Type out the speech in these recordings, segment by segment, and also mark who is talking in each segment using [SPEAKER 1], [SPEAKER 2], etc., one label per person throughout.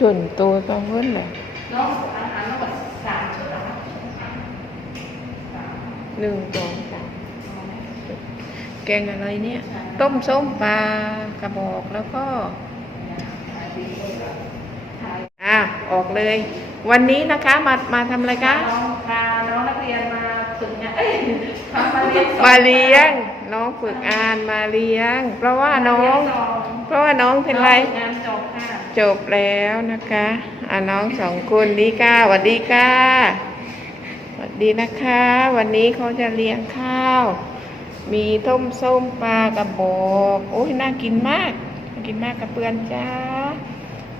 [SPEAKER 1] ชนตัวต้องเพิ่นเลย
[SPEAKER 2] น้องอาหารทั้งหมดสามชุดเหรอคะ
[SPEAKER 1] หนึ่งสองสามแกงอะไรเนี่ย ต้มส้มปลากระบอกแล้วก็อะออกเลย วันนี้นะคะมามาทำอะไรคะ
[SPEAKER 2] น้องพาน้องนักเรียนมาฝึกงานเอ้ยพามาเรียนสอน
[SPEAKER 1] มาเลี้ยง น้องฝึกอ่านมาเลี้ยง เพราะว่าน้อง เพราะว่าน้องเป็นไร
[SPEAKER 2] งานจบค่ะ
[SPEAKER 1] จบแล้วนะคะอ่าน้องสองคนดีค่ะสวัสดีค่ะสวัสดีนะคะ วันนี้เขาจะเลี้ยงข้าว มีต้มส้มปลากระบอกโอ้ยน่ากินมากน่ากินมากกระเปือนจ้า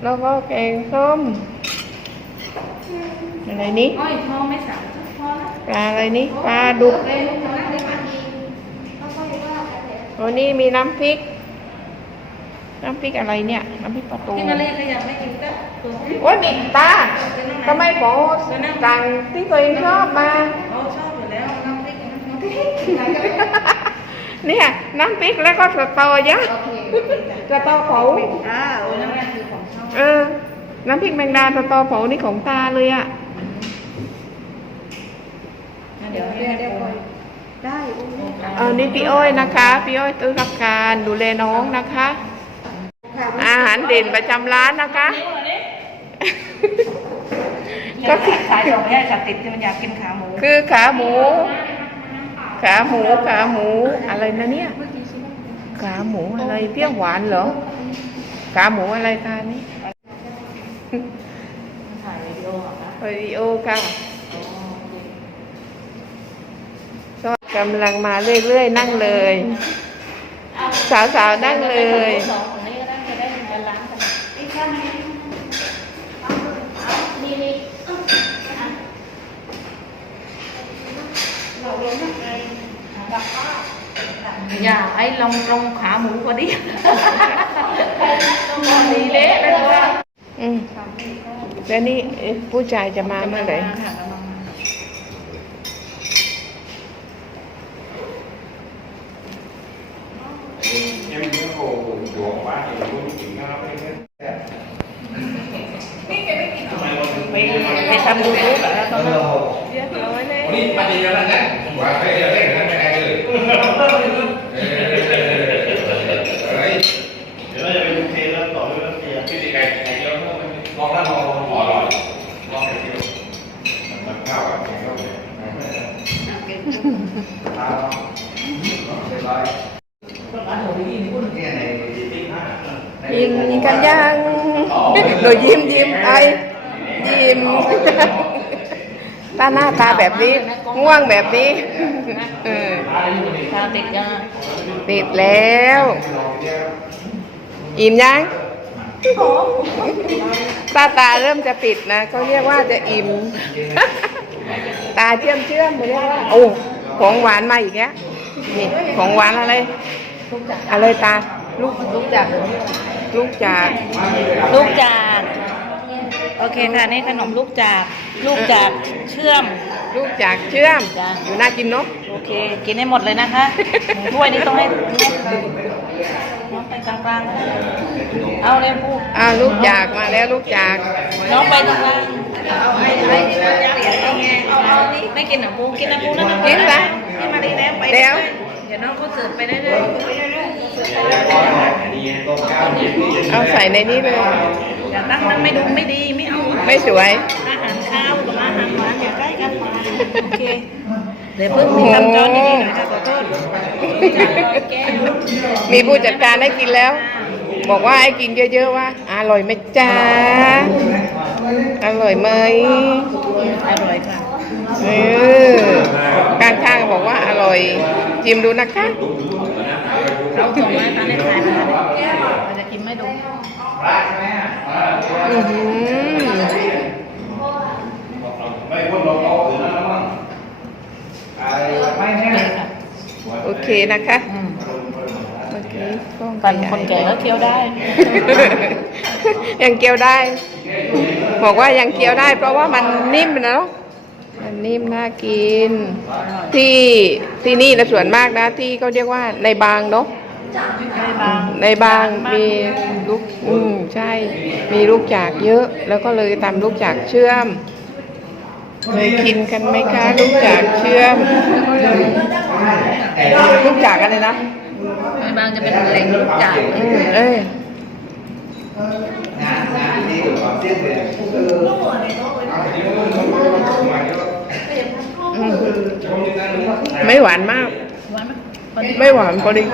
[SPEAKER 1] แล้วก็แกงส้ม อะไรนี้
[SPEAKER 2] อ้อยทองไม่สามชุดพอแล้ว
[SPEAKER 1] ปลาอะไรนี้ปลาดุก
[SPEAKER 2] เลยลูกทำนั่งเลยค่ะ
[SPEAKER 1] โอ้นี่มีน้ำพริก น้ำพริกอะไรเนี่ย น้ำพริกปลาตู
[SPEAKER 2] ที่มาเรียนก็อยากไม่กินก็ตัวพี่
[SPEAKER 1] โอ้ยมีตาทำไมโปสั่งที่ตัวเองชอบมา
[SPEAKER 2] เขาชอบอยู่แล้วน้ำพริกน้ำพริกอะไรก็ได้
[SPEAKER 1] เนี่ยน้ำพริกแล้วก็สตอเยอะ
[SPEAKER 2] โอเค
[SPEAKER 1] สตอเผา
[SPEAKER 2] อ่าโอ้ยนั่นแหละคือของชอบ
[SPEAKER 1] เออ น้ำพริกแมงดาสตอเผานี่ของตาเลยอะ
[SPEAKER 2] เดี๋ยวให้แม่ปูได้โอ้ย
[SPEAKER 1] เอานี่พี่อ้อยนะคะ พี่อ้อยตู้รับการดูแลน้องนะคะ อาหารเด่นประจำร้านนะคะ
[SPEAKER 2] ก็ขายส่งไม่ได้ค่ะติดมันอยากกินขาหมู
[SPEAKER 1] คือขาหมู ขาหมูขาหมูอะไรนะเนี่ย ขาหมูอะไรเปรี้ยวหวานเหรอ ขาหมูอะไรตานี่
[SPEAKER 2] ถ่ายวิดีโอเหรอคะ
[SPEAKER 1] วิดีโอค่ะก็กำลังมาเรื่อยๆนั่งเลย สาวๆนั่งเลย
[SPEAKER 2] สองคนนี้ก็ได้จะได้เป็นการล้างกันอีกข้างนึงนี่นี่เราลงยังไงกับข้าวอย่าไอ้ลงตรงขาหมูพอดีพอดีเละเลยว่า
[SPEAKER 1] อืมแล้วนี่เอ๊ะผู้ชายจะมาเมื่อไหร่
[SPEAKER 2] ค่ะกำลังมา
[SPEAKER 3] em những hồ của quá thì cũng chỉ nó nó cái
[SPEAKER 2] ไป ไปทำยูทูบแล้วต้ อง
[SPEAKER 1] เรียบร้อยแล้ว
[SPEAKER 3] นี่มาดีแล้วนะว่าเฮ้ยเดี๋ยวเล่นกันไม่ได้เลยเฮ้ย
[SPEAKER 4] เดี๋ยวเราจะไปดูเทแล้วต่อด้วยรัสเซีย
[SPEAKER 3] ที่ดีไกลไกลเยอะลองแล้วลองลองลองลองเดี๋ยวมันเข้าอะแข็งเข้าเลยตาลองเรียบร้อยเนี่ยในติ๊กห้า
[SPEAKER 1] ยิ้มกันยังหนูยิ้มยิ้มไอยิ้มตาหน้าตาแบบนี้ง่วงแบบนี้เออ
[SPEAKER 2] ตาติดยัง
[SPEAKER 1] ติดแล้ว อิ่มยังตาตาเริ่มจะปิดนะเขาเรียกว่าจะอิ่ม ตาเชื่อมเชื่อมเขาเรียกว่าโอ้ของหวานมาอีกแล้วนี่ของหวานอะไร อะไรตา ลูกลูกจากลูกจาก
[SPEAKER 2] ลูกจากโอ เคค่ะนี่ขนมลูกจากลูกจากเชื่อม
[SPEAKER 1] ลูกจากเชื่อม
[SPEAKER 2] จ้ะ
[SPEAKER 1] อยู่น่ากินเนาะ
[SPEAKER 2] โอเค กินให้หมดเลยนะคะหมูถ้วยนี้ต้องให้น้องไปกลางๆนะเอาเลยพูด
[SPEAKER 1] อ่าลูกจากมาแล้วลูกจาก
[SPEAKER 2] น้องไปกลางๆเอาไอ้ไอ้ที่มันจะเสียได้ไงเอาเอานี่ไม่กินหนังปูกินหนังปูนะหนังปู
[SPEAKER 1] กินปะ
[SPEAKER 2] นี่มาดีแล้วไป
[SPEAKER 1] เดี๋ยว
[SPEAKER 2] เดี๋ยวน้องเขาเสิร์ฟไปเรื่อยๆไป เรื่อย
[SPEAKER 1] เอาใส่ในนี้เลย
[SPEAKER 2] ๆอย่าตั้งนั่งไม่ดูไม่ดีไม่เอา
[SPEAKER 1] ไม่สวย
[SPEAKER 2] อาหารเช้ากับอาหารหวานอย่าใกล้กันโอเคเดี๋ยวเพิ่งมีคำจอนดีๆหน่อยค่ะขอโทษแก้ว
[SPEAKER 1] มีผู้จัดการให้กินแล้ว บอกว่าให้กินเยอะๆว่าอร่อยไหมจ้าอร่อยไหม
[SPEAKER 2] อร่อยค่ะ
[SPEAKER 1] เออการข้างๆบอกว่าอร่อย จิมดูนะคะ
[SPEAKER 2] เราส่งมาทานในขายมาเราจะกินไม่ดู
[SPEAKER 1] อื้อหือ
[SPEAKER 3] ไม่พ้นลงเอาอื่นแล้วมั้งไม่แน่
[SPEAKER 1] โอเคนะคะ
[SPEAKER 2] อืม
[SPEAKER 1] เมื่อกี้กล้อง
[SPEAKER 2] ฟัน
[SPEAKER 1] ขยาย
[SPEAKER 2] คนแก่ก็เคี้ยวได้
[SPEAKER 1] ยังเกียวได้ บอกว่ายังเกียวได้ เพราะว่ามันนิ่มนะเนาะมันนิ่มน่ากิน ที่ที่นี่นะส่วนมากนะ ที่เขาเรียกว่าในบางเนาะ
[SPEAKER 2] ไม่บาง
[SPEAKER 1] ในบางมีลูกอืมใช่ มีลูกจากเยอะ แล้วก็เลยทำลูกจากเชื่อมเคยกินกันไหมคะลูกจากเชื่อมลูกจากอะไรนะ
[SPEAKER 2] บางจะเป็นแหล่งลูกจาก
[SPEAKER 1] อืมเอ้ยอืมไม่หวานมาก
[SPEAKER 2] หวานไหม
[SPEAKER 1] ไม่หวานพอดี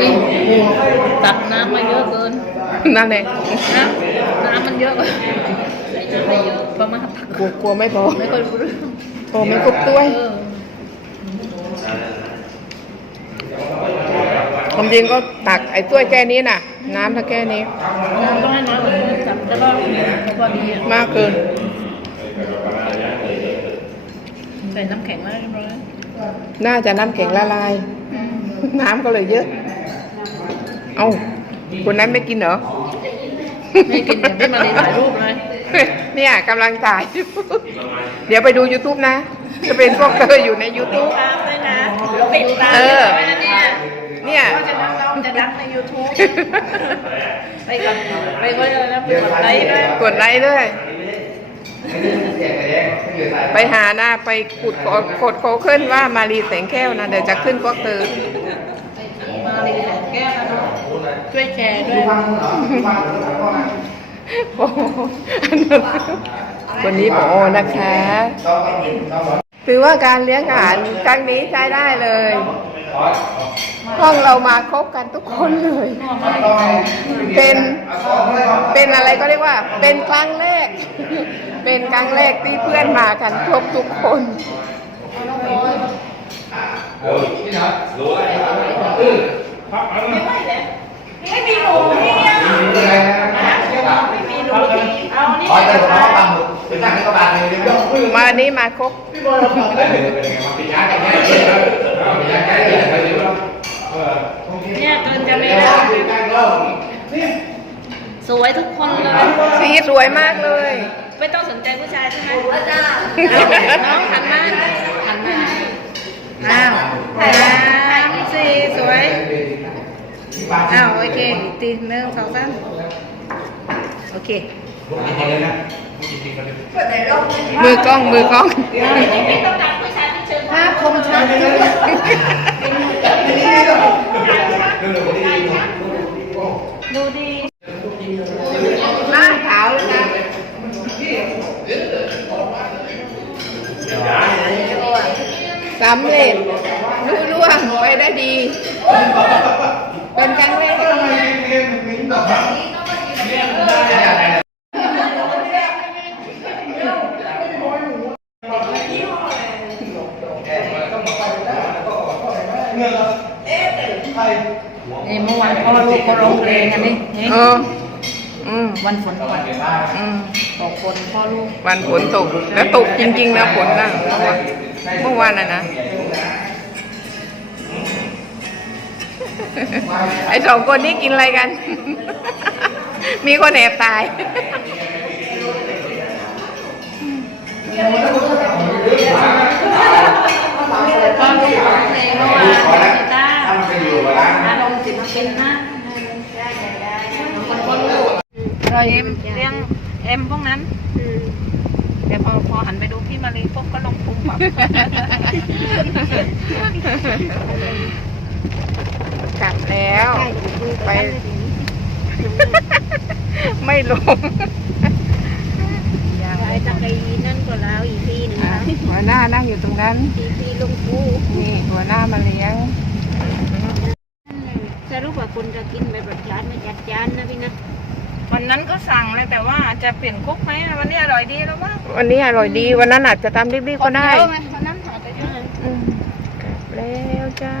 [SPEAKER 2] นี่ตักน้ำมาเยอะเกิน
[SPEAKER 1] นั่นแหละ
[SPEAKER 2] น้ำน้ำมันเยอะใส่น้ำไปเยอะประมาณตัก
[SPEAKER 1] กลัวกลัวไม่พอ
[SPEAKER 2] ไม่ค่อยรู้เรื่อง
[SPEAKER 1] พอไม่ครบถ้วย
[SPEAKER 2] เออ
[SPEAKER 1] ความจริงก็ตักไอ้ถ้วยแค่นี้น่ะ น้ำถ้าแค่นี้
[SPEAKER 2] น้ำต้องให้น้อยกว่านี้จับแล้วก็พอดีอะ
[SPEAKER 1] มากเกิน
[SPEAKER 2] ใส่น้ำแข็งมาเรียบร้อย
[SPEAKER 1] น่าจะน้ำแข็งละลาย น้ำก็เลยเยอะ เอาคนนั้นไม่กินเหรอ
[SPEAKER 2] ไม่กินเดี๋ยวพี่มาเลยถ่ายรูปเลย
[SPEAKER 1] เนี่ยกำลังถ่ายอยู่เดี๋ยวไปดู YouTube นะ จะเป็นพวกเธออยู่ใน YouTube
[SPEAKER 2] ตามด้วยนะติดตาม
[SPEAKER 1] เออ
[SPEAKER 2] ด้วยนะเนี่ย
[SPEAKER 1] เนี่ย
[SPEAKER 2] จะดังเราจะดังใน YouTube ไปกับไปก็เลยนะไปกดไลค์ด้วย
[SPEAKER 1] กดไลค์ด้วย ไปหาหน้าไปขุดขอกดโคขึ้นว่ามารีแสงแก้วนะเดี๋ยวจะขึ้นพวกเธอ
[SPEAKER 2] มาลีแสงแก้วนะเนาะ ช่วยแชร์ด้วย
[SPEAKER 1] โอ้วันนั้นคนนี้พอนะคะ ถือว่าการเลี้ยงอาหารครั้งนี้ใช้ได้เลยห้องเรามาครบกันทุกคนเลย เป็นเป็นอะไรก็เรียกว่า เป็นครั้งแรก เป็นครั้งแรกที่เพื่อนมากันครบทุกคน
[SPEAKER 2] ไม่ มีหนูนี่อะไม่มีหนูที่เอานี่
[SPEAKER 3] ขอจะขอตามหมึกเป็นนั่งให้กระบาลเลยเดี๋ยว
[SPEAKER 1] มานี้มาครบ
[SPEAKER 2] เนี่ยเกินจะไม่ได้สวยทุกคนเลย
[SPEAKER 1] สีสวยมากเลย
[SPEAKER 2] ไม่ต้องสนใจผู้ชายใช่ไหมจ้าน้องหันมาหันมาอ้าวสามสี่สวย อ้าวโอเคอีกทีหนึ่งสองสามโอเค
[SPEAKER 1] มือกล้องมือกล้อง
[SPEAKER 2] ภาพคมชัดดูดี
[SPEAKER 1] หน้าขาวเลยนะสำเร็จลุล่วงไปได้ดี เป็นครั้งแรก
[SPEAKER 2] เอ้าลูกเขาร้องเพลงกันนี่นี่
[SPEAKER 1] เอออืม
[SPEAKER 2] วันฝนตก
[SPEAKER 1] อืม
[SPEAKER 2] ตกฝนพ่อลูก
[SPEAKER 1] วันฝนตก แล้วตกจริงๆนะฝนนะเมื่อวานน่ะนะไอสองคนนี้กินอะไรกัน มีคนแอบตาย
[SPEAKER 2] พ่อลูกร้องเพลงเมื่อวานกีตาร์อารมณ์สิบเป็นห้าคนลูก เราเอ็มเลี้ยงเอ็มพวกนั้นแต่พอพอหันไปดูพี่มารีปุ๊บก็ลงพุงปับ
[SPEAKER 1] กลับแล้ว ไป ไม่ลง
[SPEAKER 5] ไปตะไคร้นั่นก็แล้วอีกทีหนึง
[SPEAKER 1] อะ
[SPEAKER 5] นะ
[SPEAKER 1] หัวหน้านั่งอยู่ตรงนั้น
[SPEAKER 5] ทีทีลงกู
[SPEAKER 1] นี่หัวหน้ามาเลี้ยง
[SPEAKER 5] สรุปว่าคุณจะกินแบบรสชาติไม่จัดจานนะพี่นะ
[SPEAKER 2] วันนั้นก็สั่งเลยแต่ว่าจะเปลี่ยนคุกไหมวันนี้อร่อยดีแล้วมั้ง
[SPEAKER 1] วันนี้อร่อยดีวันนั้นอาจจะทำรีบๆก็ได้
[SPEAKER 2] เยอะไหมวันนั้นหาไปเยอะเลย
[SPEAKER 1] อืมกลับแล้วจ้า